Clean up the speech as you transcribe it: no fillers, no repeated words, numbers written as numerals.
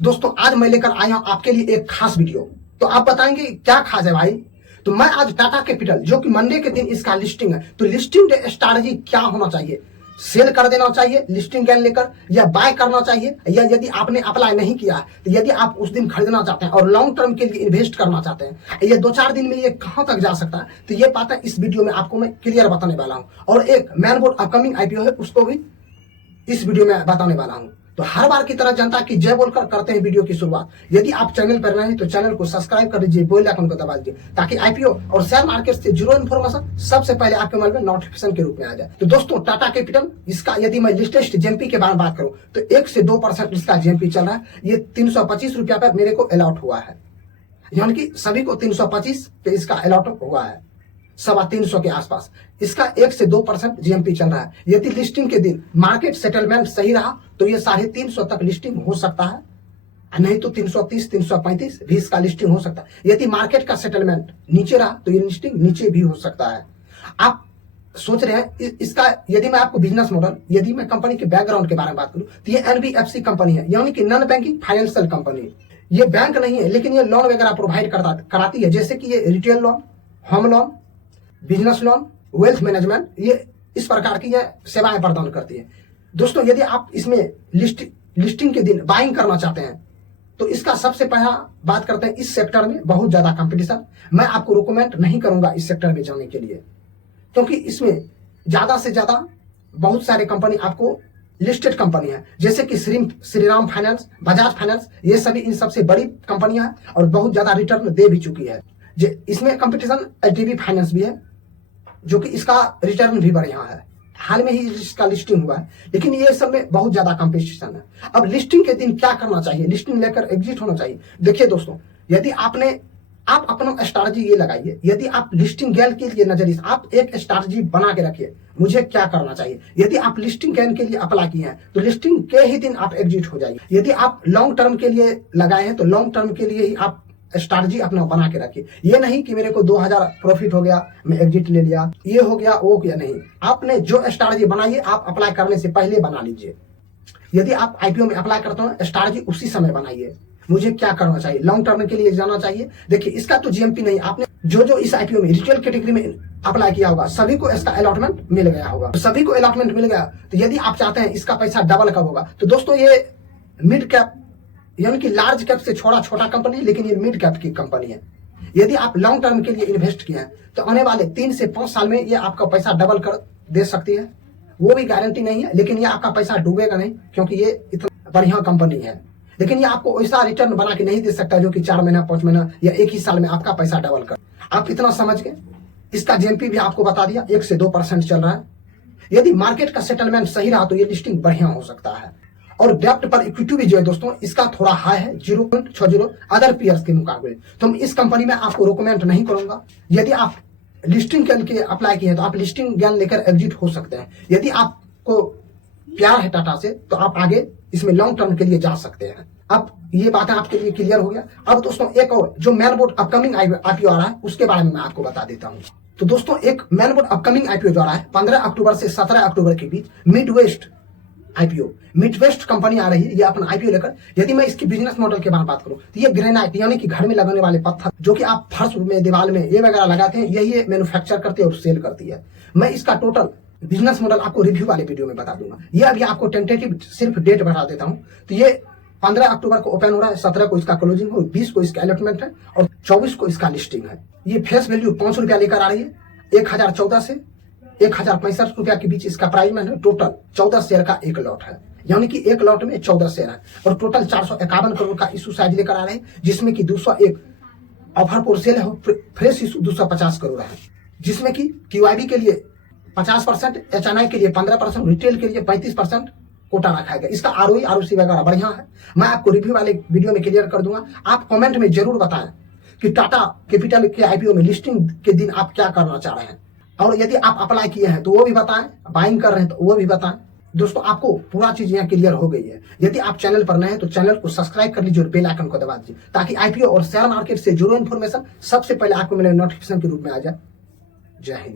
दोस्तों आज मैं लेकर आया हूं आपके लिए एक खास वीडियो। तो आप बताएंगे क्या खास है भाई। तो मैं आज टाटा कैपिटल जो कि मंडे के दिन इसका लिस्टिंग है, तो लिस्टिंग स्ट्रैटेजी क्या होना चाहिए, सेल कर देना चाहिए लिस्टिंग गेन लेकर या बाय करना चाहिए, या यदि आपने अप्लाई नहीं किया है तो यदि आप उस दिन खरीदना चाहते हैं और लॉन्ग टर्म के लिए इन्वेस्ट करना चाहते हैं, ये 2-4 दिन में ये कहां तक जा सकता है, तो ये बात है इस वीडियो में आपको मैं क्लियर बताने वाला हूं। और एक मैन बोर्ड अपकमिंग आईपीओ है, उसको भी इस वीडियो में बताने वाला हूं। तो हर बार की तरह जनता की जय बोलकर करते हैं वीडियो की शुरुआत। यदि आप चैनल पर नए हैं तो चैनल को सब्सक्राइब कर लीजिए, बेल आइकन को दबा दीजिए ताकि आईपीओ और शेयर मार्केट से जुड़ो इन्फॉर्मेशन सबसे पहले आपके मोबाइल में नोटिफिकेशन के रूप में आ जाए। तो दोस्तों टाटा कैपिटल, इसका यदि मैं लिस्टेड जेएमपी के बारे में बात करूं तो 1 से 2% इसका जेएमपी चल रहा है। ये 325 रुपया पर मेरे को अलॉट हुआ है, यानी कि सभी को 325 पे इसका अलॉट हुआ है, 325 के आसपास। इसका 1 से 2% जीएमपी चल रहा है। यदि लिस्टिंग के दिन मार्केट सेटलमेंट सही रहा तो ये 350 तक लिस्टिंग हो सकता है, नहीं तो 330-335 भी इसका लिस्टिंग हो सकता है। यदि मार्केट का सेटलमेंट नीचे रहा तो ये लिस्टिंग नीचे भी हो सकता है। आप सोच रहे हैं इसका, यदि मैं आपको बिजनेस मॉडल, यदि मैं कंपनी के बैकग्राउंड के बारे में बात करूं तो ये एनबीएफसी कंपनी है, यानी कि नॉन बैंकिंग फाइनेंशियल कंपनी। ये बैंक नहीं है लेकिन ये लोन वगैरह प्रोवाइड कराती है, जैसे कि ये retail loan, home loan, business loan, wealth management, ये इस प्रकार की ये सेवाएं प्रदान करती है। दोस्तों यदि आप इसमें लिस्टिंग के दिन बाइंग करना चाहते हैं तो इसका सबसे पहला बात करते हैं, इस सेक्टर में बहुत ज्यादा कंपटीशन। मैं आपको रिकमेंड नहीं करूंगा इस सेक्टर में जाने के लिए, क्योंकि इसमें ज्यादा से ज्यादा बहुत सारे कंपनी आपको लिस्टेड कंपनी है, जैसे कि श्रीराम फाइनेंस, बजाज फाइनेंस, ये सभी इन सबसे बड़ी कंपनियां हैं और बहुत ज्यादा रिटर्न दे भी चुकी है। इसमें कंपटीशन एलटीवी फाइनेंस भी है, जो कि इसका रिटर्न भी बढ़िया है, हाल में ही इसका लिस्टिंग हुआ है, लेकिन ये सब में बहुत ज्यादा कंपटीशन है। अब लिस्टिंग के दिन क्या करना चाहिए, लिस्टिंग लेकर एग्जिट होना चाहिए। देखिए दोस्तों, यदि आप अपना स्ट्रैटेजी ये लगाइए, यदि आप लिस्टिंग गेन के लिए नजरिए, आप एक स्ट्रैटेजी बना के रखिए, मुझे क्या करना चाहिए। यदि आप लिस्टिंग गेन के लिए अप्लाई किए हैं तो लिस्टिंग के ही दिन आप एग्जिट हो जाइए। यदि आप लॉन्ग टर्म के लिए लगाए हैं तो लॉन्ग टर्म के लिए ही आप स्ट्रैटेजी अपना बना के रखिए। ये नहीं कि मेरे को 2000 प्रॉफिट हो गया मैं एग्जिट ले लिया, ये हो गया वो किया, नहीं। आपने जो स्ट्रैटेजी बनाई है आप अप्लाई करने से पहले बना लीजिए। यदि आप आईपीओ में अप्लाई करते हो स्ट्रैटेजी उसी समय बनाइए, मुझे क्या करना चाहिए, लॉन्ग टर्म के लिए जाना चाहिए। देखिए इसका तो जीएमपी नहीं, आपने जो इस आईपीओ में रिटेल कैटेगरी में अप्लाई किया होगा सभी को इसका अलॉटमेंट मिल गया होगा। तो सभी को अलॉटमेंट मिल गया तो यदि आप चाहते हैं इसका पैसा डबल कब होगा, तो दोस्तों ये मिड कैप यानी कि लार्ज कैप से छोटा कंपनी, लेकिन ये मिड कैप की कंपनी है। यदि आप लॉन्ग टर्म के लिए इन्वेस्ट किए हैं तो आने वाले 3 से 5 साल में ये आपका पैसा डबल कर दे सकती है। वो भी गारंटी नहीं है, लेकिन ये आपका पैसा डूबेगा नहीं, क्योंकि ये इतना बढ़िया कंपनी है। लेकिन ये आपको ऐसा रिटर्न बना के नहीं दे सकता जो कि 4 महीना 5 महीना या 1 ही साल में आपका पैसा डबल कर। आप इतना समझ गए। इसका जीएमपी भी आपको बता दिया, 1 से 2% चल रहा है। यदि मार्केट का सेटलमेंट सही रहा तो ये लिस्टिंग बढ़िया हो सकता है। और डेप्ट पर इक्विटी भी जो है दोस्तों इसका थोड़ा हाई है, 0.60 अदर पीयर्स के मुकाबले। तो हम इस कंपनी में आपको रिकमेंड नहीं करूंगा। यदि आप लिस्टिंग के अप्लाई किए हैं तो आप लिस्टिंग ज्ञान लेकर एग्जिट हो सकते हैं। यदि आपको प्यार है टाटा से तो आप आगे इसमें लॉन्ग टर्म के लिए जा सकते हैं। अब ये बातें आपके लिए क्लियर हो गया। अब दोस्तों एक और जो मैन बोर्ड अपकमिंग आईपीओ आ रहा है उसके बारे में मैं आपको बता देता हूँ। तो दोस्तों एक मैन बोर्ड अपकमिंग आईपीओ जो आ रहा है 15 अक्टूबर से 17 अक्टूबर के बीच, मिडवेस्ट आईपीओ, मिडवेस्ट कंपनी आ रही है ये अपना आईपीओ लेकर। यदि मैं इसकी बिजनेस मॉडल के बारे में बात करूं तो ये ग्रेनाइट यानी कि घर में लगाने वाले पत्थर जो कि आप फर्श में, दीवार में ये वगैरह लगाते हैं, यही मैन्युफैक्चर करती है और सेल करती है। मैं इसका टोटल बिजनेस मॉडल आपको रिव्यू वाले वीडियो में बता दूंगा। ये अभी आपको टेंटेटिव सिर्फ डेट बता देता हूं। तो ये 15 अक्टूबर को ओपन हो रहा है, 17 को इसका क्लोजिंग हो, 20 को इसका अलॉटमेंट है और 24 को इसका लिस्टिंग है। ये फेस वैल्यू 5 रुपया लेकर आ रही है। 1014 से 1065 रुपया के बीच इसका प्राइस में है। टोटल 14 शेयर का एक लॉट है, यानी कि एक लॉट में 14 शेयर है और टोटल 451 करोड़ का इशू साइज लेकर आ रहे हैं, जिसमें कि 201 ऑफर फॉर सेल है, फ्रेश इशू 250 करोड़ है, जिसमें कि क्यूआईबी के लिए 50%, एचएनआई के लिए 15%, रिटेल के लिए 35% कोटा रखा गया। इसका आरओई आरओसी वगैरह बढ़िया है, मैं आपको रिव्यू वाले वीडियो में क्लियर कर दूंगा। आप कमेंट में जरूर बताएं कि टाटा कैपिटल के आईपीओ में लिस्टिंग के दिन आप क्या करना चाह रहे हैं, और यदि आप अप्लाई किए हैं तो वो भी बताएं, बाइंग कर रहे हैं तो वो भी बताएं। दोस्तों आपको पूरा चीज यहाँ क्लियर हो गई है। यदि आप चैनल पर नए हैं तो चैनल को सब्सक्राइब कर लीजिए और बेल आइकन को दबा दीजिए ताकि आईपीओ और शेयर मार्केट से जुड़े इन्फॉर्मेशन सबसे पहले आपको मेरे नोटिफिकेशन के रूप में आ जाए। जय हिंद।